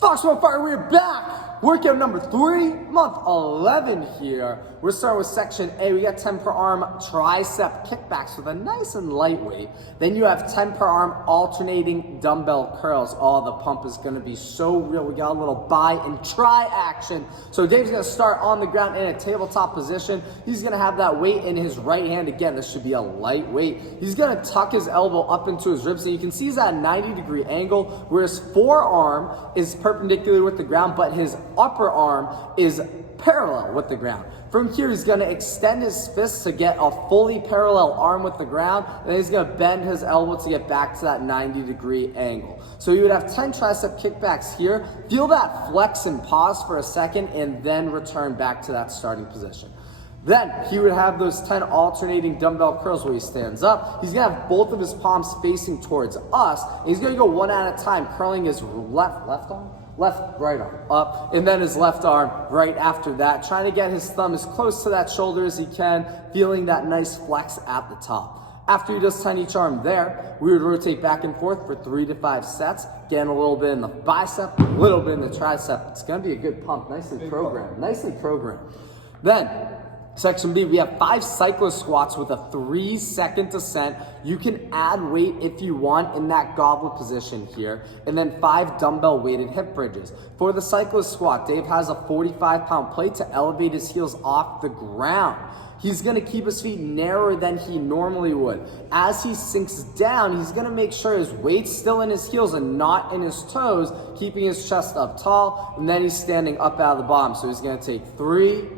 Foxborough Fire, we're back! Workout number 3, month 11 here. We're starting with section A. We got 10 per arm tricep kickbacks with a nice and lightweight. Then you have 10 per arm alternating dumbbell curls. Oh, the pump is gonna be so real. We got a little bi and tri action. So Dave's gonna start on the ground in a tabletop position. He's gonna have that weight in his right hand. Again, this should be a light weight. He's gonna tuck his elbow up into his ribs, and you can see he's at a 90-degree angle, where his forearm is perpendicular with the ground, but his upper arm is parallel with the ground. From here, he's going to extend his fists to get a fully parallel arm with the ground, and then he's going to bend his elbow to get back to that 90-degree angle. So you would have 10 tricep kickbacks here. Feel that flex and pause for a second, and then return back to that starting position. Then he would have those 10 alternating dumbbell curls where he stands up. He's gonna have both of his palms facing towards us, and he's gonna go one at a time, curling his right arm up, and then his left arm right after that, trying to get his thumb as close to that shoulder as he can, feeling that nice flex at the top. After he does 10 each arm there, we would rotate back and forth for 3 to 5 sets, getting a little bit in the bicep, a little bit in the tricep. It's gonna be a good pump, nicely programmed. Then, section B, we have 5 cyclo squats with a 3-second descent. You can add weight if you want in that goblet position here. And then 5 dumbbell weighted hip bridges. For the cyclo squat, Dave has a 45-pound plate to elevate his heels off the ground. He's gonna keep his feet narrower than he normally would. As he sinks down, he's gonna make sure his weight's still in his heels and not in his toes, keeping his chest up tall, and then he's standing up out of the bottom. So he's gonna take 3,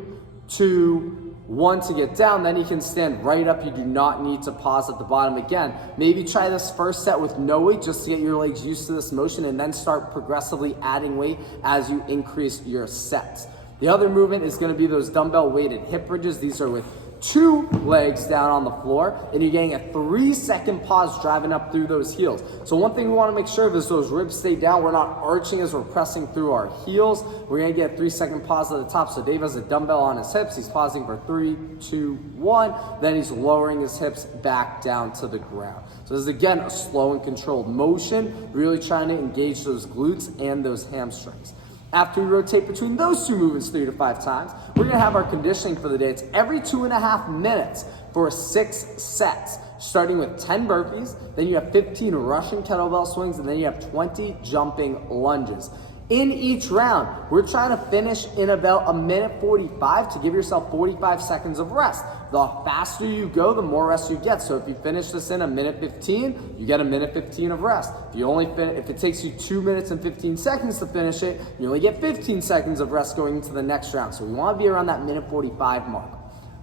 2, 1 to get down, then he can stand right up. You do not need to pause at the bottom again. Maybe try this first set with no weight just to get your legs used to this motion, and then start progressively adding weight as you increase your sets. The other movement is going to be those dumbbell weighted hip bridges. These are with 2 legs down on the floor, and you're getting a 3-second pause driving up through those heels. So one thing we want to make sure of is those ribs stay down. We're not arching as we're pressing through our heels. We're going to get a 3-second pause at the top. So Dave has a dumbbell on his hips. He's pausing for 3, 2, 1. Then he's lowering his hips back down to the ground. So this is, again, a slow and controlled motion, really trying to engage those glutes and those hamstrings. After we rotate between those 2 movements 3 to 5 times, we're gonna have our conditioning for the day. It's every 2.5 minutes for 6 sets, starting with 10 burpees, then you have 15 Russian kettlebell swings, and then you have 20 jumping lunges. In each round, we're trying to finish in about 1:45 to give yourself 45 seconds of rest. The faster you go, the more rest you get. So if you finish this in 1:15, you get 1:15 of rest. If it takes you 2 minutes and 15 seconds to finish it, you only get 15 seconds of rest going into the next round. So we want to be around that 1:45 mark.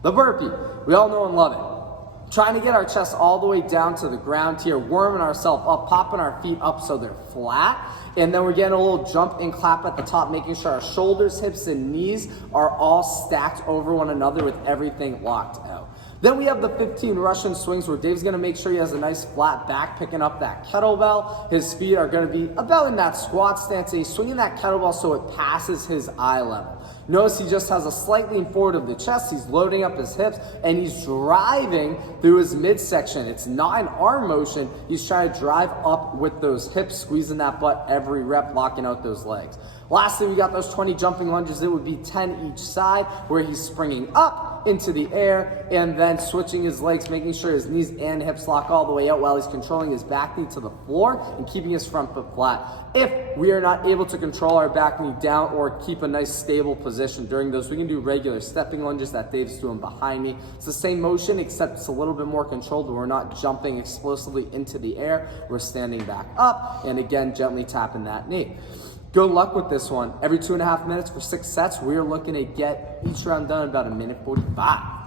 The burpee, we all know and love it. Trying to get our chest all the way down to the ground here, warming ourselves up, popping our feet up so they're flat. And then we're getting a little jump and clap at the top, making sure our shoulders, hips, and knees are all stacked over one another with everything locked out. Then we have the 15 Russian swings, where Dave's gonna make sure he has a nice flat back, picking up that kettlebell. His feet are gonna be about in that squat stance, and he's swinging that kettlebell so it passes his eye level. Notice he just has a slight lean forward of the chest. He's loading up his hips, and he's driving through his midsection. It's not an arm motion. He's trying to drive up with those hips, squeezing that butt every rep, locking out those legs. Lastly, we got those 20 jumping lunges. It would be 10 each side, where he's springing up into the air and then switching his legs, making sure his knees and hips lock all the way out while he's controlling his back knee to the floor and keeping his front foot flat. If we are not able to control our back knee down or keep a nice stable position during those, we can do regular stepping lunges that Dave's doing behind me. It's the same motion, except it's a little bit more controlled. We're not jumping explosively into the air. We're standing back up and, again, gently tapping that knee. Good luck with this one. Every 2.5 minutes for 6 sets. We're looking to get each round done in about 1:45.